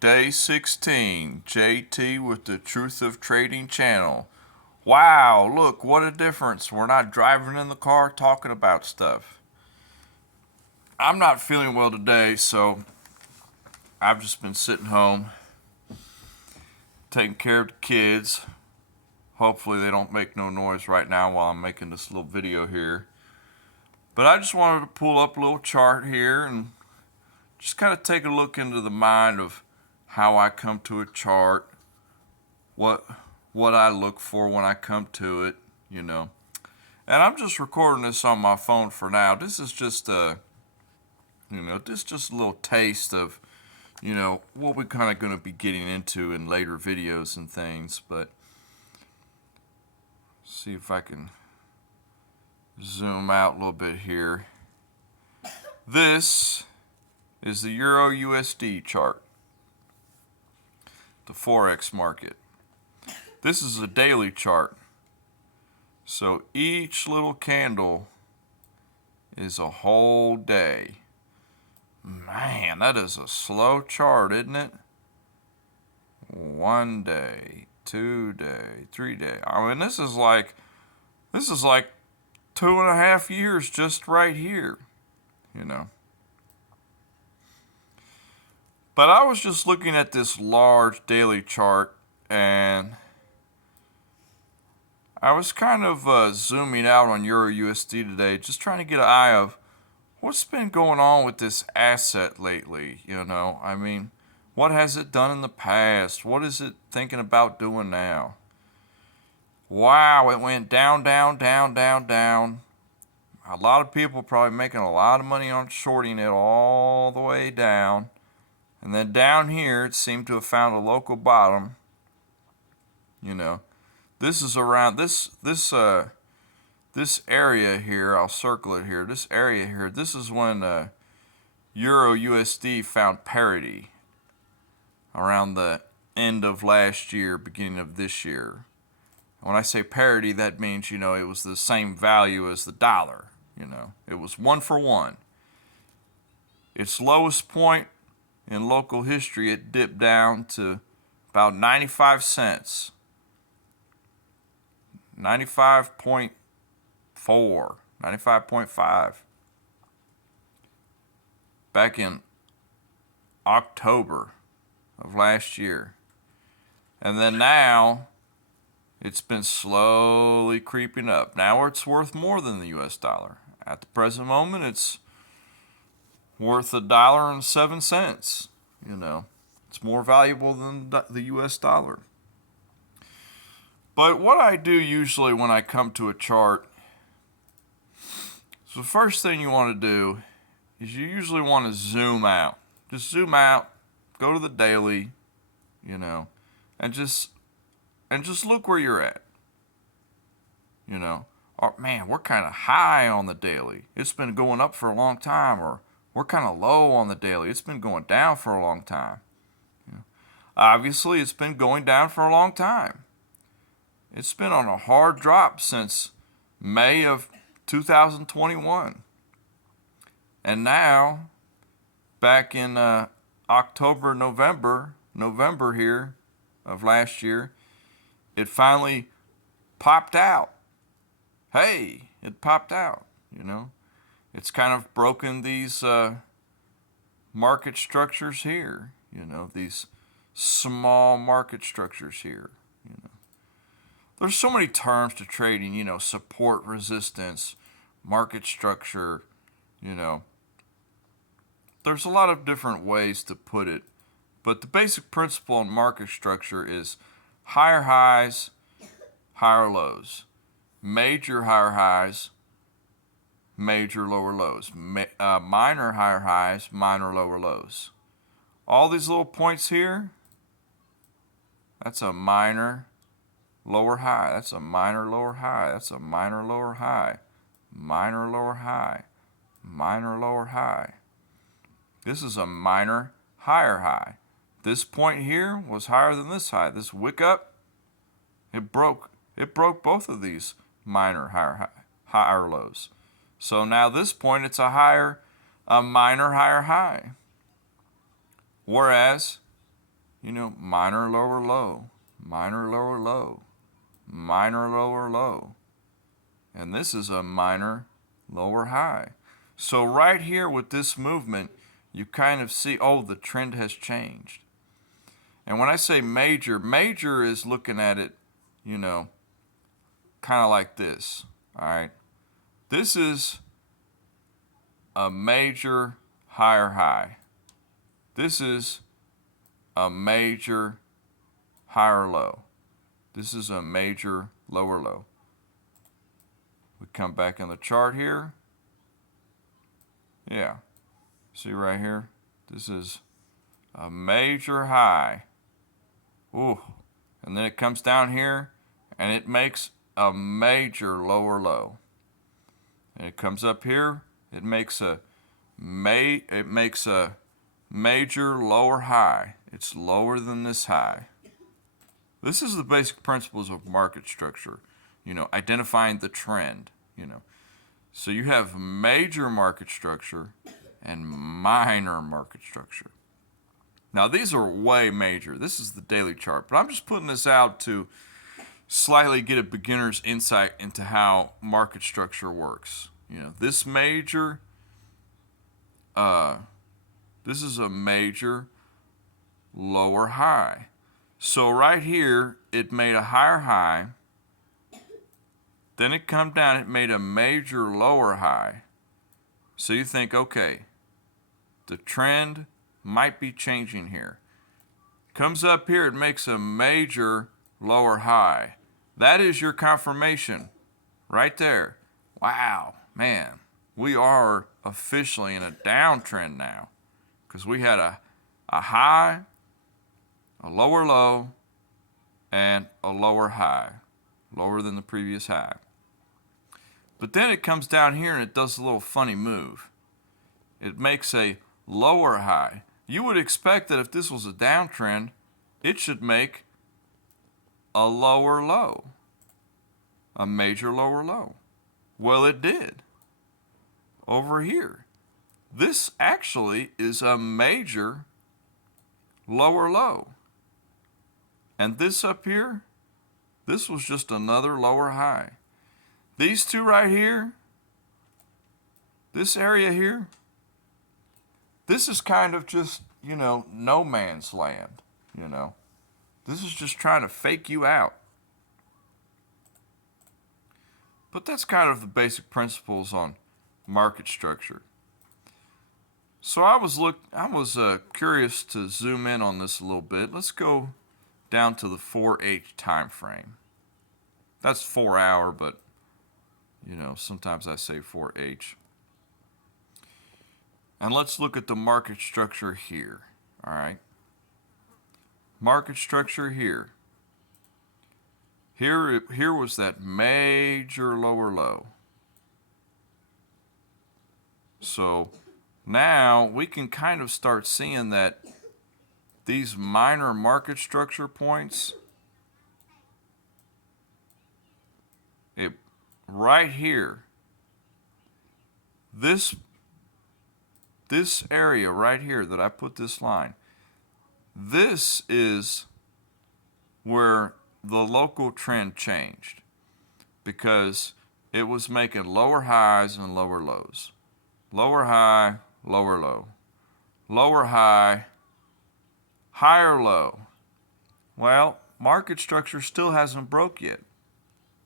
Day 16, JT with the Truth of Trading channel. Wow, look, what a difference. We're not driving in the car talking about stuff. I'm not feeling well today, so I've just been sitting home taking care of the kids. Hopefully they don't make no noise right now while I'm making this little video here. But I just wanted to pull up a little chart here and just kind of take a look into the mind of how I come to a chart, what I look for when I come to it, you know. And I'm just recording this on my phone for now. This is just this is just a little taste of, what we're kind of going to be getting into in later videos and things. But see if I can zoom out a little bit here. This is the Euro USD chart, the Forex market. This is a daily chart. So each little candle is a whole day. Man, that is a slow chart, isn't it? 1 day, 2 day, 3 day. I mean, this is like 2.5 years just right here, you know. But I was just looking at this large daily chart, and I was kind of zooming out on Euro USD today, just trying to get an eye of what's been going on with this asset lately, you know. I mean, what has it done in the past? What is it thinking about doing now? Wow, it went down, down, down, down, down. A lot of people probably making a lot of money on shorting it all the way down. And then down here, it seemed to have found a local bottom. You know, this is around this area here. I'll circle it here. This area here. This is when Euro USD found parity around the end of last year, beginning of this year. When I say parity, that means, it was the same value as the dollar. It was 1 for 1. Its lowest point in local history, it dipped down to about 95 cents. 95.4, 95.5. Back in October of last year. And then now, it's been slowly creeping up. Now it's worth more than the US dollar. At the present moment, it's worth $1.07. It's more valuable than the US dollar. But what I do usually when I come to a chart, so the first thing you want to do is you usually want to zoom out. Just zoom out, go to the daily, and just look where you're at. Or man, we're kind of high on the daily. It's been going up for a long time, or we're kind of low on the daily. It's been going down for a long time. Obviously, it's been going down for a long time. It's been on a hard drop since May of 2021. And now, back in October, November here of last year, it finally popped out. Hey, it popped out, It's kind of broken these market structures here, these small market structures here, There's so many terms to trading, support, resistance, market structure, There's a lot of different ways to put it, but the basic principle in market structure is higher highs, higher lows, major higher highs, major lower lows, minor higher highs, minor lower lows. All these little points here, that's a minor lower high, that's a minor lower high, that's a minor lower high, minor lower high, minor lower high. This is a minor higher high. This point here was higher than this high. This wick up, it broke both of these minor higher lows. So now this point, it's a minor higher high. Whereas you know, minor, lower, low, minor, lower, low, minor, lower, low. And this is a minor, lower, high. So right here with this movement, you kind of see, oh, the trend has changed. And when I say major, major is looking at it, you know, kind of like this, all right? This is a major higher high. This is a major higher low. This is a major lower low. We come back in the chart here. Yeah, see right here? This is a major high. Ooh, and then it comes down here and it makes a major lower low. And it comes up here, it makes a major lower high. It's lower than this high. This is the basic principles of market structure, you know, identifying the trend, you know. So you have major market structure and minor market structure. Now these are way major. This is the daily chart, but I'm just putting this out to slightly get a beginner's insight into how market structure works. You know, this major, this is a major lower high. So right here, it made a higher high. Then it come down, it made a major lower high. So you think, okay, the trend might be changing here. Comes up here, it makes a major lower high. That is your confirmation right there. Wow, man, we are officially in a downtrend now because we had a high, a lower low, and a lower high, lower than the previous high. But then it comes down here and it does a little funny move. It makes a lower high. You would expect that if this was a downtrend, it should make a lower low, a major lower low. Well, it did. Over here, this actually is a major lower low. And this up here, this was just another lower high. These two right here, this area here, this is kind of just, you know, no man's land, you know. This is just trying to fake you out. But that's kind of the basic principles on market structure. So I was curious to zoom in on this a little bit. Let's go down to the 4H time frame. That's 4 hour, but you know, sometimes I say 4H. And let's look at the market structure here. All right. Market structure here. Here was that major lower low. So now we can kind of start seeing that these minor market structure points, right here, this area right here that I put this line, this is where the local trend changed because it was making lower highs and lower lows. Lower high, lower low. Lower high, higher low. Well, market structure still hasn't broke yet.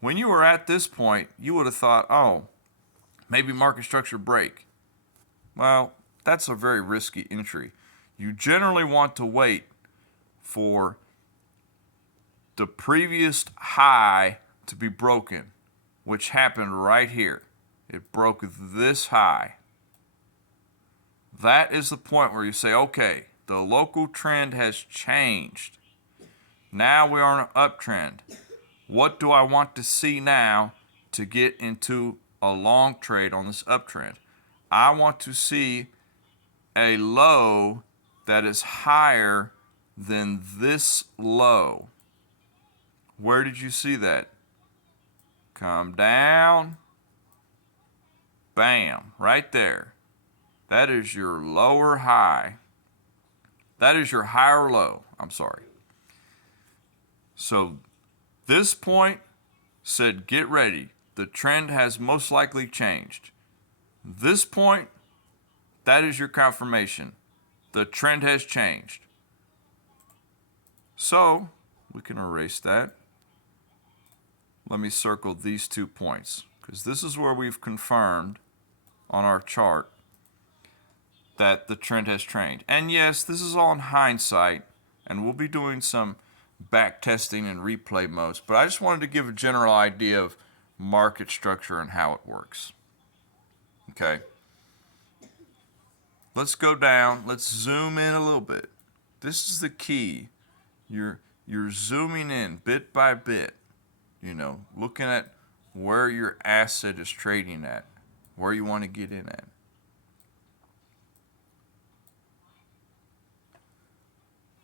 When you were at this point, you would have thought, oh, maybe market structure break. Well, that's a very risky entry. You generally want to wait for the previous high to be broken, which happened right here. It broke this high. That is the point where you say, okay, the local trend has changed. Now we are on an uptrend. What do I want to see now to get into a long trade on this uptrend? I want to see a low that is higher than this low. Where did you see that? Come down. Bam, right there. That is your lower high. That is your high or low. I'm sorry. So this point said, get ready. The trend has most likely changed. This point, that is your confirmation. The trend has changed. So we can erase that. Let me circle these 2 points, because this is where we've confirmed on our chart that the trend has changed. And yes, this is all in hindsight, and we'll be doing some back testing and replay modes, but I just wanted to give a general idea of market structure and how it works. Okay. Let's go down. Let's zoom in a little bit. This is the key. You're zooming in bit by bit, looking at where your asset is trading at, where you want to get in at.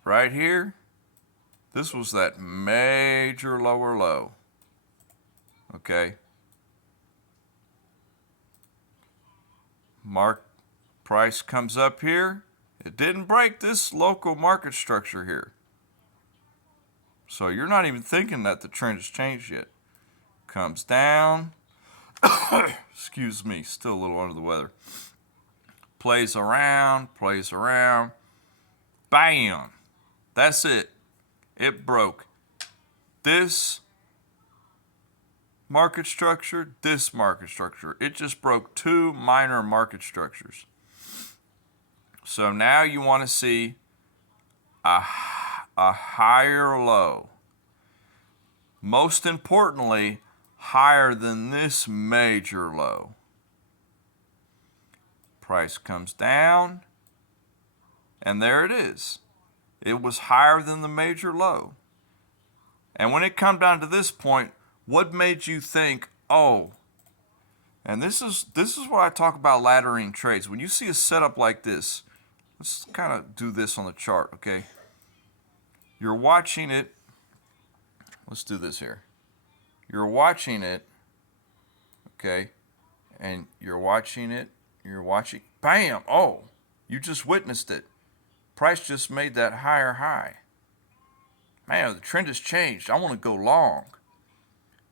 Right here, this was that major lower low. Okay. Price comes up here. It didn't break this local market structure here. So you're not even thinking that the trend has changed yet. Comes down. Excuse me, still a little under the weather. Plays around. Bam! That's it. It broke this market structure, this market structure. It just broke 2 minor market structures. So now you want to see a higher low. Most importantly, higher than this major low. Price comes down, and there it is. It was higher than the major low. And when it come down to this point, what made you think, oh, and this is what I talk about laddering trades. When you see a setup like this, let's kind of do this on the chart, okay? You're watching it. Let's do this here. You're watching it, okay? And you're watching it. Bam! Oh, you just witnessed it. Price just made that higher high. Man, the trend has changed. I want to go long.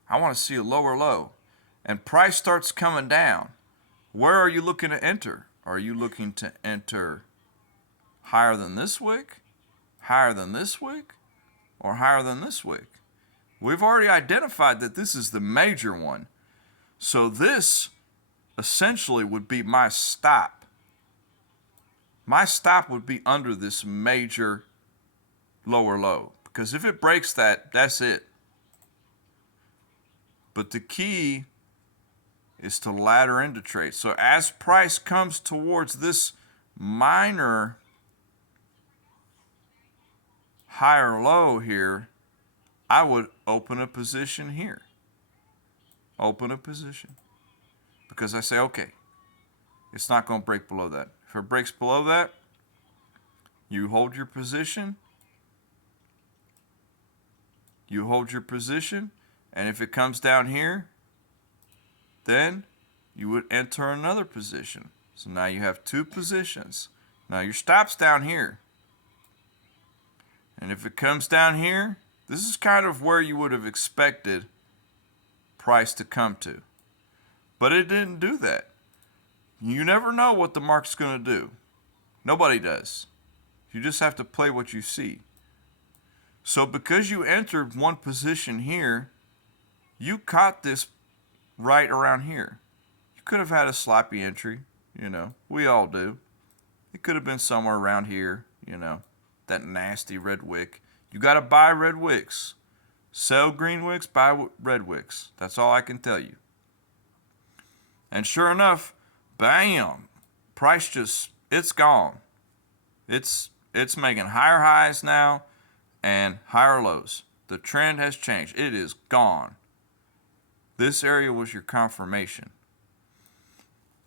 I want to see a lower low. And price starts coming down. Where are you looking to enter? Are you looking to enter higher than this wick? Higher than this wick? Or higher than this wick? We've already identified that this is the major one. So this essentially would be my stop. My stop would be under this major lower low. Because if it breaks that, that's it. But the key is to ladder into trades. So as price comes towards this minor higher low here, I would open a position here. Open a position. Because I say, okay, it's not going to break below that. If it breaks below that, you hold your position. You hold your position. And if it comes down here, then you would enter another position. So now you have 2 positions. Now your stop's down here. And if it comes down here, this is kind of where you would have expected price to come to. But it didn't do that. You never know what the market's going to do. Nobody does. You just have to play what you see. So because you entered one position here, you caught this right around here. You could have had a sloppy entry, we all do. It could have been somewhere around here, that nasty red wick. You got to buy red wicks. Sell green wicks, buy red wicks. That's all I can tell you. And sure enough, bam, price it's gone. It's making higher highs now and higher lows. The trend has changed. It is gone. This area was your confirmation.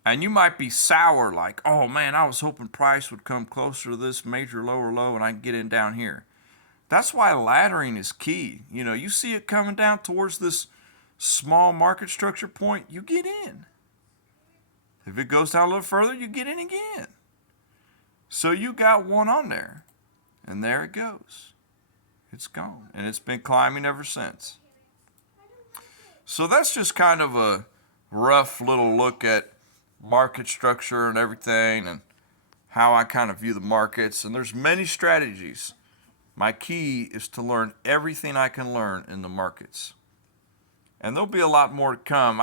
And you might be sour like, oh man, I was hoping price would come closer to this major lower low and I can get in down here. That's why laddering is key. You see it coming down towards this small market structure point, you get in. If it goes down a little further, you get in again. So you got one on there. And there it goes. It's gone. And it's been climbing ever since. So that's just kind of a rough little look at market structure and everything and how I kind of view the markets. And there's many strategies. My key is to learn everything I can learn in the markets. And there'll be a lot more to come.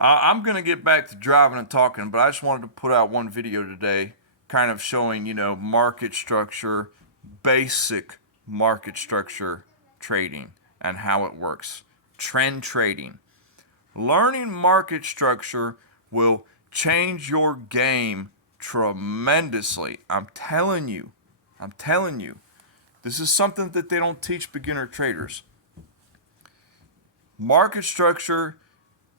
I'm going to get back to driving and talking, but I just wanted to put out one video today kind of showing, market structure, basic market structure trading and how it works. Trend trading. Learning market structure will change your game tremendously. I'm telling you. This is something that they don't teach beginner traders. Market structure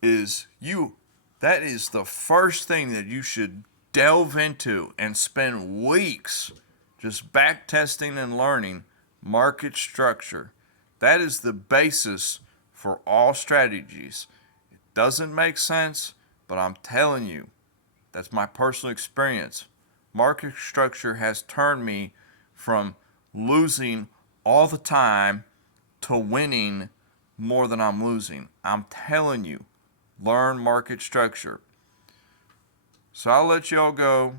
that is the first thing that you should delve into and spend weeks just back testing and learning market structure. That is the basis for all strategies. It doesn't make sense, but I'm telling you, that's my personal experience. Market structure has turned me from losing all the time to winning more than I'm losing. I'm telling you, learn market structure. So I'll let y'all go.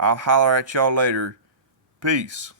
I'll holler at y'all later. Peace.